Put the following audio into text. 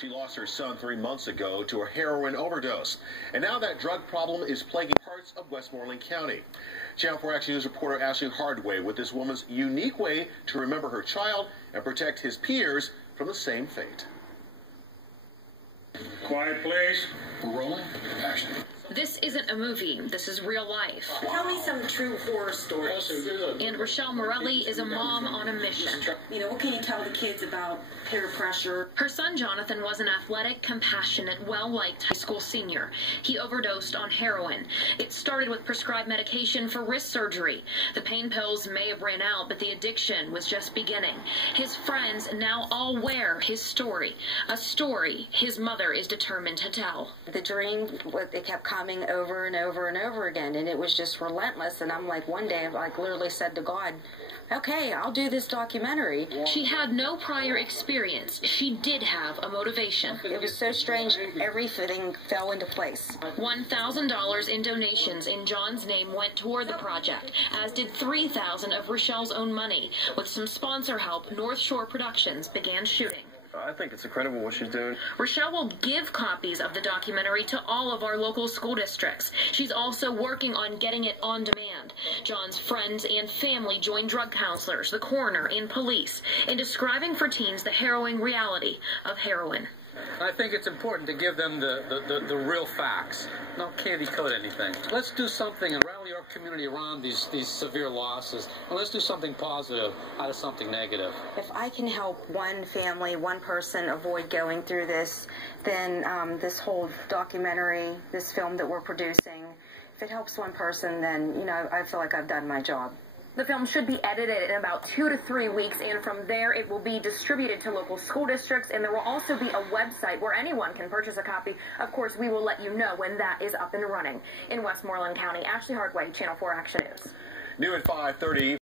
She lost her son 3 months ago to a heroin overdose, and now that drug problem is plaguing parts of Westmoreland County. Channel 4 Action News reporter Ashley Hardway with this woman's unique way to remember her child and protect his peers from the same fate. Quiet, please. We're rolling. Action. This isn't a movie. This is real life. Tell me some true horror stories. And Rochelle Morelli is a mom on a mission. You know, what can you tell the kids about peer pressure? Her son Jonathan was an athletic, compassionate, well-liked high school senior. He overdosed on heroin. It started with prescribed medication for wrist surgery. The pain pills may have ran out, but the addiction was just beginning. His friends now all wear his story, a story his mother is determined to tell. The dream, it kept coming over and over and over again, and it was just relentless. And I'm like, one day I literally said to God, okay, I'll do this documentary. She had no prior experience. She did have a motivation. It was so strange. Everything fell into place. $1,000 in donations in John's name went toward the project, as did $3,000 of Rochelle's own money. With some sponsor help, North Shore Productions began shooting. I think it's incredible what she's doing. Rochelle will give copies of the documentary to all of our local school districts. She's also working on getting it on demand. John's friends and family joined drug counselors, the coroner, and police in describing for teens the harrowing reality of heroin. I think it's important to give them the real facts, not candy coat anything. Let's do something and rally our community around these severe losses, and let's do something positive out of something negative. If I can help one family, one person avoid going through this, then this whole documentary, this film that we're producing, if it helps one person, then, you know, I feel like I've done my job. The film should be edited in about 2 to 3 weeks, and from there it will be distributed to local school districts, and there will also be a website where anyone can purchase a copy. Of course, we will let you know when that is up and running. In Westmoreland County, Ashley Hardway, Channel 4 Action News. New at 5:30.